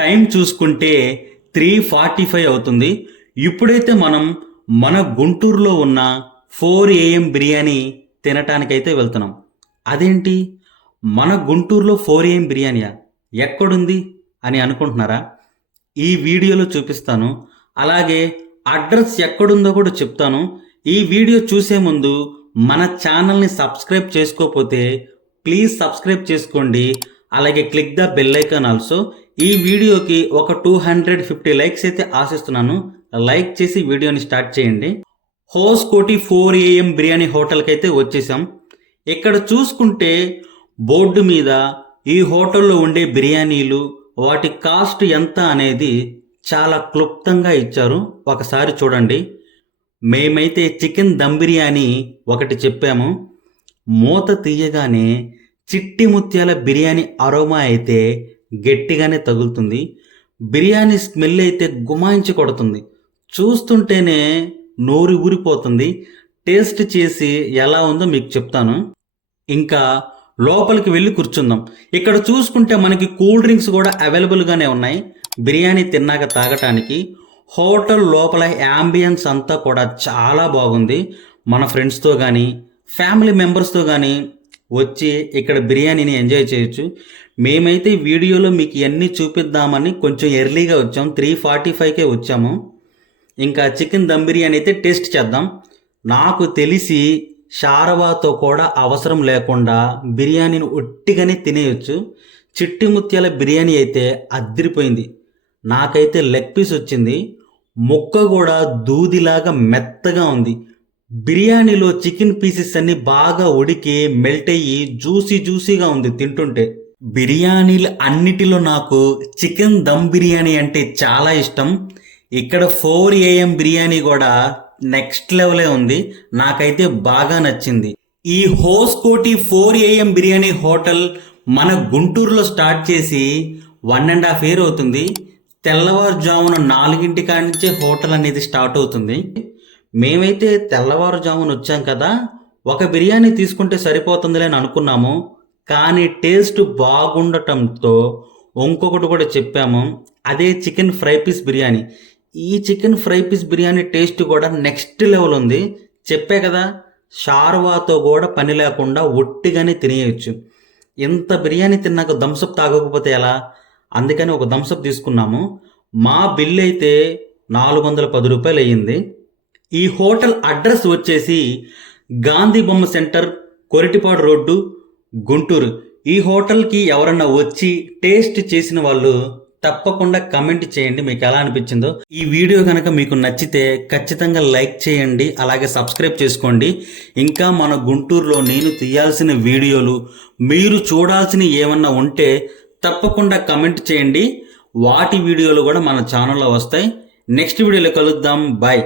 Time చూసుకుంటే 3:45 అవుతుంది. ఇప్పుడైతే మనం మన గుంటూరులో ఉన్న 4 AM బిర్యానీ తినటానికైతే వెళ్తున్నాం. అదేంటి మన గుంటూరులో 4 AM బిర్యానీయా, ఎక్కడుంది అని అనుకుంటున్నారా? ఈ వీడియోలో చూపిస్తాను. అలాగే అడ్రస్ ఎక్కడుందో కూడా చెప్తాను. ఈ వీడియో చూసే ముందు మన ఛానల్ని సబ్స్క్రైబ్ చేసుకోకపోతే ప్లీజ్ సబ్స్క్రైబ్ చేసుకోండి. అలాగే click the bell icon also. ఈ వీడియోకి ఒక 250 లైక్స్ అయితే ఆశిస్తున్నాను. లైక్ చేసి వీడియోని స్టార్ట్ చేయండి. హోస్కోటి 4 AM బిర్యానీ హోటల్కి అయితే వచ్చేసాం. ఇక్కడ చూసుకుంటే బోర్డు మీద ఈ హోటల్లో ఉండే బిర్యానీలు, వాటి కాస్ట్ ఎంత అనేది చాలా క్లుప్తంగా ఇచ్చారు. ఒకసారి చూడండి. మేమైతే చికెన్ దమ్ బిర్యానీ ఒకటి చెప్పాము. మూత తీయగానే చిట్టి ముత్యాల బిర్యానీ అరోమా అయితే గట్టిగానే తగులుతుంది. బిర్యానీ స్మెల్ అయితే గుమాయించి కొడుతుంది. చూస్తుంటేనే నోరు ఊరిపోతుంది. టేస్ట్ చేసి ఎలా ఉందో మీకు చెప్తాను. ఇంకా లోపలికి వెళ్ళి కూర్చుందాం. ఇక్కడ చూసుకుంటే మనకి కూల్ డ్రింక్స్ కూడా అవైలబుల్గానే ఉన్నాయి బిర్యానీ తిన్నాక తాగటానికి. హోటల్ లోపల యాంబియన్స్ అంతా కూడా చాలా బాగుంది. మన ఫ్రెండ్స్తో కానీ ఫ్యామిలీ మెంబర్స్తో కానీ వచ్చి ఇక్కడ బిర్యానీని ఎంజాయ్ చేయొచ్చు. మేమైతే వీడియోలో మీకు ఇవన్నీ చూపిద్దామని కొంచెం ఎర్లీగా వచ్చాం. 3:45కే వచ్చాము. ఇంకా చికెన్ దమ్ బిర్యానీ అయితే టేస్ట్ చేద్దాం. నాకు తెలిసి షార్వాతో కూడా అవసరం లేకుండా బిర్యానీని ఒట్టిగానే తినేయచ్చు. చిట్టి ముత్యాల బిర్యానీ అయితే అద్దిరిపోయింది. నాకైతే లెగ్ పీస్ వచ్చింది. ముక్క కూడా దూదిలాగా మెత్తగా ఉంది. బిర్యానీలో చికెన్ పీసెస్ అన్ని బాగా ఉడికి మెల్ట్ అయ్యి జ్యూసీగా ఉంది తింటుంటే. బిర్యానీలు అన్నిటిలో నాకు చికెన్ దమ్ బిర్యానీ అంటే చాలా ఇష్టం. ఇక్కడ 4 AM బిర్యానీ కూడా నెక్స్ట్ లెవెలే ఉంది. నాకైతే బాగా నచ్చింది. ఈ హోస్కోటి 4 AM బిర్యానీ హోటల్ మన గుంటూరులో స్టార్ట్ చేసి 1.5 year అవుతుంది. తెల్లవారుజామున 4 కాడి నుంచే హోటల్ అనేది స్టార్ట్ అవుతుంది. మేమైతే తెల్లవారుజామున వచ్చాం కదా, ఒక బిర్యానీ తీసుకుంటే సరిపోతుందిలే అని అనుకున్నాము. కానీ టేస్ట్ బాగుండటంతో ఇంకొకటి కూడా చెప్పాము. అదే చికెన్ ఫ్రై పీస్ బిర్యానీ. ఈ chicken fry piece biryani taste కూడా నెక్స్ట్ లెవెల్ ఉంది. చెప్పే కదా, షార్వాతో కూడా పని లేకుండా ఒట్టిగానే తినేయచ్చు. ఇంత బిర్యానీ తిన్నాక థమ్సప్ తాగకపోతే ఎలా? అందుకని ఒక థమ్సప్ తీసుకున్నాము. మా బిల్ అయితే 410 రూపాయలు అయ్యింది. ఈ హోటల్ అడ్రస్ వచ్చేసి గాంధీ బొమ్మ సెంటర్, కొరిటిపాడు రోడ్డు, గుంటూరు. ఈ హోటల్కి ఎవరన్నా వచ్చి టేస్ట్ చేసిన వాళ్ళు తప్పకుండా కమెంట్ చేయండి మీకు ఎలా అనిపించిందో. ఈ వీడియో కనుక మీకు నచ్చితే ఖచ్చితంగా లైక్ చేయండి. అలాగే సబ్స్క్రైబ్ చేసుకోండి. ఇంకా మన గుంటూరులో నేను తీయాల్సిన వీడియోలు, మీరు చూడాల్సిన ఏమన్నా ఉంటే తప్పకుండా కమెంట్ చేయండి. వాటి వీడియోలు కూడా మన ఛానల్లో వస్తాయి. నెక్స్ట్ వీడియోలో కలుద్దాం. బాయ్.